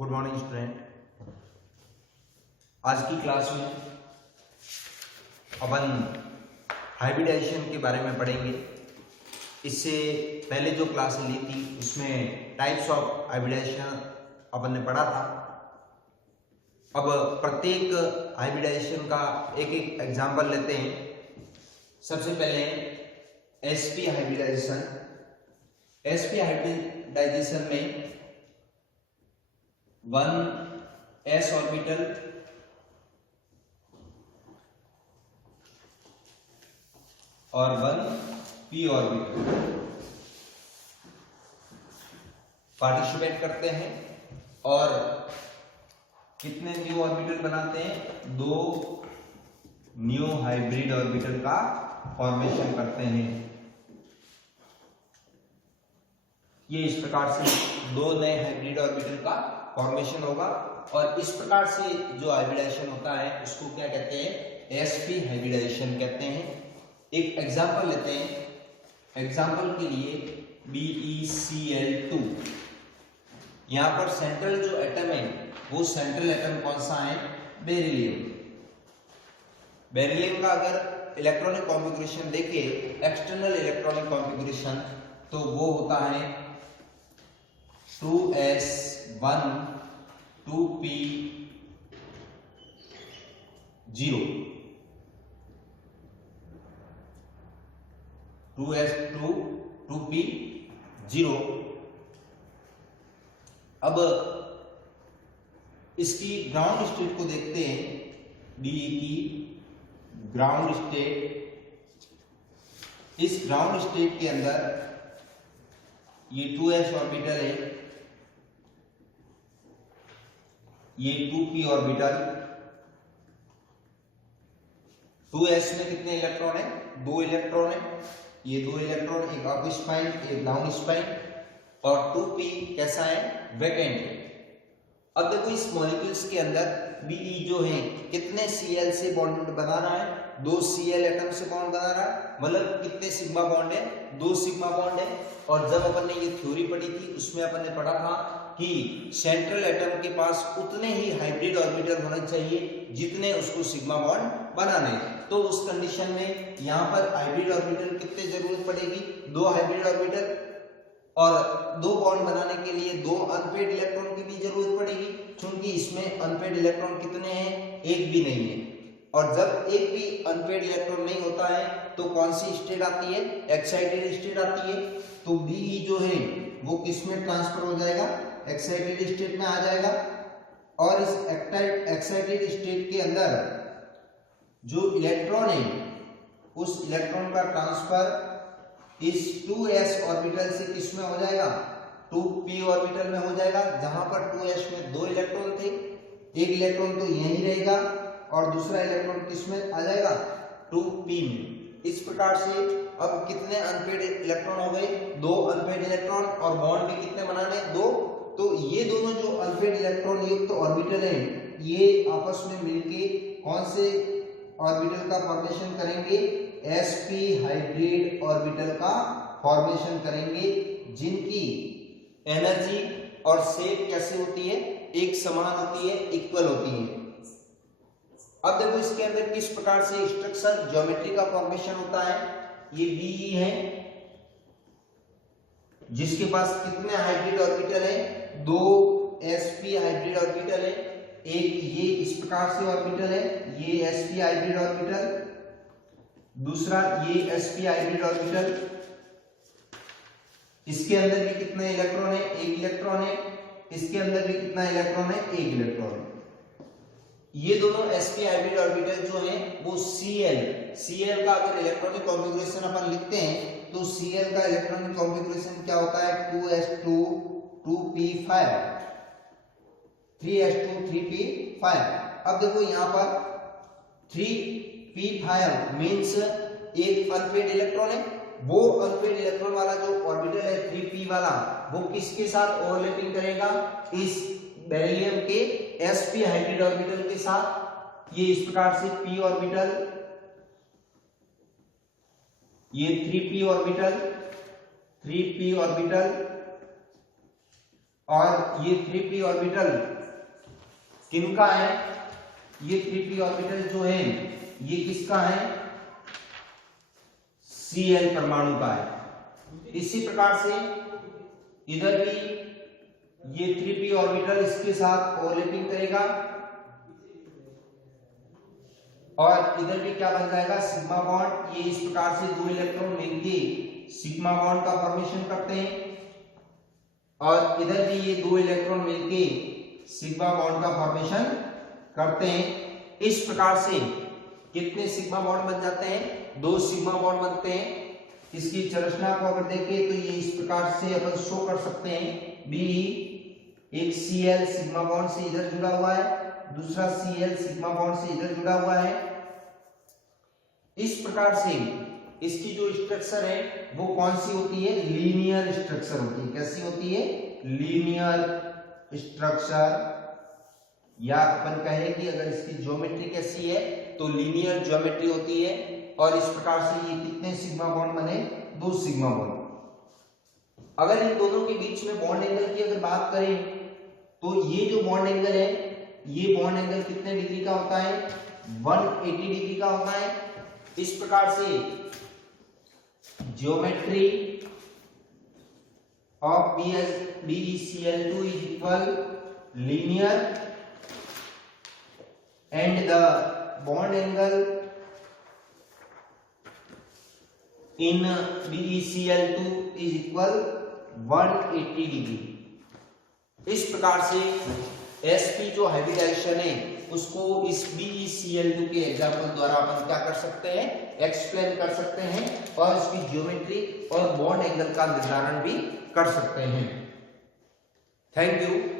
Good morning student. आज की class में अपन हाइब्रिडाइजेशन के बारे में पढ़ेंगे। इससे पहले जो क्लास ली थी उसमें टाइप्स ऑफ हाइब्रिडाइजेशन अपन ने पढ़ा था। अब प्रत्येक हाइब्रिडाइजेशन का एक एक एग्जाम्पल लेते हैं। सबसे पहले sp हाइब्रिडाइजेशन। sp हाइब्रिडाइजेशन में 1s ऑर्बिटल और 1p ऑर्बिटल पार्टिसिपेट करते हैं और कितने न्यू ऑर्बिटल बनाते हैं? 2 न्यू हाइब्रिड ऑर्बिटल का फॉर्मेशन करते हैं। ये इस प्रकार से 2 नए हाइब्रिड ऑर्बिटल का फॉर्मेशन होगा और इस प्रकार से जो हाइब्रिडाइजेशन होता है उसको क्या कहते हैं? sp हाइब्रिडाइजेशन कहते हैं। एक एग्जांपल लेते हैं। एग्जांपल के लिए BeCl2। यहां पर सेंट्रल जो एटम है वो सेंट्रल एटम कौन सा है? बेरिलियम। बेरिलियम का अगर इलेक्ट्रॉनिक कॉन्फ़िगरेशन देखें, एक्सटर्नल इलेक्ट्रॉनिक कॉन्फ़िगरेशन, तो वो होता है 2s1 2p0 2s2 2p0। अब इसकी ग्राउंड स्टेट को देखते हैं। डी की ग्राउंड स्टेट, इस ग्राउंड स्टेट के अंदर ये 2s ऑर्बिटल है, ये 2p ऑर्बिटल। 2s में कितने इलेक्ट्रॉन है? 2 इलेक्ट्रॉन है। ये 2 इलेक्ट्रॉन, एक अप स्पाइन एक डाउन स्पाइन, और 2p कैसा है? वैकेंट है। अब देखो इस मॉलिक्यूल्स के अंदर Be जो है कितने Cl से बॉन्ड बना रहा है? 2 Cl एटम से बॉन्ड बना रहा है, मतलब कितने सिग्मा बॉन्ड है? 2 सिग्मा बॉन्ड है। और जब अपन ने ये थ्योरी पढ़ी थी उसमें अपन ने पढ़ा था कि सेंट्रल एटम के पास उतने ही हाइब्रिड ऑर्बिटल होने चाहिए जितने उसको सिग्मा बॉन्ड बनाने। तो उस कंडीशन में यहाँ पर हाइब्रिड ऑर्बिटल कितने जरूरत पड़ेगी? 2 हाइब्रिड ऑर्बिटल, और 2 बॉन्ड बनाने के लिए 2 अनपेड इलेक्ट्रॉन की भी जरूरत पड़ेगी, क्योंकि इसमें अनपेड इलेक्ट्रॉन कितने हैं? एक भी नहीं है। और जब एक भी अनपेड इलेक्ट्रॉन नहीं होता है तो कौन सी स्टेट आती है? एक्साइटेड स्टेट आती है। तो Be जो है वो किस में ट्रांसफर हो जाएगा? एक्साइटेड स्टेट में आ जाएगा। और इस एक्साइटेड स्टेट के अंदर जो इलेक्ट्रॉन है उस इलेक्ट्रॉन का ट्रांसफर इस 2s ऑर्बिटल से किस में हो जाएगा? 2p ऑर्बिटल में हो जाएगा, जहां पर 2s में 2 इलेक्ट्रॉन थे। एक इलेक्ट्रॉन तो यहीं रहेगा और दूसरा इलेक्ट्रॉन किस में आ जाएगा? 2p में। इस प्रकार से अब कितने अनपेड इलेक्ट्रॉन हो गए? 2 अनपेड इलेक्ट्रॉन, और बॉन्ड भी कितने बनाने? 2। तो ये दोनों जो अनपेड इलेक्ट्रॉन युक्त ऑर्बिटल है ये आपस में मिलके कौन से ऑर्बिटल का फॉर्मेशन करेंगे? sp हाइब्रिड ऑर्बिटल का फॉर्मेशन करेंगे, जिनकी एनर्जी और शेप कैसे होती है? एक समान होती है, इक्वल होती है। अब देखो इसके अंदर किस प्रकार से स्ट्रक्चर ज्योमेट्री का फॉर्मेशन होता है। ये Be है जिसके पास कितने हाइब्रिड ऑर्बिटल है? 2 sp हाइब्रिड ऑर्बिटल है। एक ये इस प्रकार से ऑर्बिटल है, ये sp हाइब्रिड ऑर्बिटल, दूसरा ये sp हाइब्रिड ऑर्बिटल। इसके अंदर भी कितने इलेक्ट्रॉन है? एक इलेक्ट्रॉन है। इसके अंदर भी कितना इलेक्ट्रॉन है? एक इलेक्ट्रॉन है। ये दोनों sp हाइब्रिड ऑर्बिटल जो है वो Cl का अगर इलेक्ट्रॉनिक कॉन्फ़िगरेशन अपन लिखते हैं तो Cl का इलेक्ट्रॉनिक कॉन्फ़िगरेशन क्या होता है? 2s2 2p5 3s2 3p5। अब देखो यहाँ पर 3p5 मीन्स एक अनपेड इलेक्ट्रॉन है। वो अनपेड इलेक्ट्रॉन वाला जो ऑर्बिटल है 3p वाला, वो किसके साथ ओवरलैपिंग करेगा? इस बेरिलियम के sp हाइब्रिड ऑर्बिटल के साथ। ये इस प्रकार से p ऑर्बिटल, ये 3p ऑर्बिटल और ये 3p ऑर्बिटल किनका है? ये 3p ऑर्बिटल जो है ये किसका है? Cl परमाणु का है। इसी प्रकार से इधर भी ये 3p ऑर्बिटल इसके साथ ओवरलैपिंग करेगा और इधर भी क्या बन जाएगा? Sigma bond. ये इस प्रकार से दो इलेक्ट्रॉन मिलके सिग्मा बॉन्ड का फॉर्मेशन करते हैं और इधर भी ये दो इलेक्ट्रॉन मिलके सिग्मा बॉन्ड का फॉर्मेशन करते हैं। इस प्रकार से कितने सिग्मा बॉन्ड बन जाते हैं? 2 सिग्मा बॉन्ड बनते हैं। इसकी संरचना को अगर देखें तो ये इस प्रकार से अपन शो कर सकते हैं। बी एक Cl सिग्मा बॉन्ड से इधर जुड़ा हुआ है, दूसरा Cl सिग्मा बॉन्ड से इधर जुड़ा हुआ है। इस प्रकार से इसकी जो स्ट्रक्चर है वो कौन सी होती है? लीनियर स्ट्रक्चर होती है। कैसी होती है? लीनियर स्ट्रक्चर, या अपन कहें कि अगर इसकी ज्योमेट्री कैसी है तो लीनियर ज्योमेट्री होती है। और इस प्रकार से ये कितने सिग्मा बॉन्ड बने? 2 सिग्मा बॉन्ड। अगर इन दोनों के बीच में बॉन्ड एंगल की अगर बात करें तो ये जो बॉन्ड एंगल है ये बॉन्ड एंगल कितने डिग्री का होता है? 180 डिग्री का होता है। इस प्रकार से geometry of BeCl2 is equal linear and the bond angle in BeCl2 is equal 180 degree. इस प्रकार से sp जो हाइब्रिडाइजेशन है उसको इस BeCl2 के एग्जाम्पल द्वारा अपन क्या कर सकते हैं? एक्सप्लेन कर सकते हैं और इसकी ज्योमेट्री और बॉन्ड एंगल का निर्धारण भी कर सकते हैं। Thank you.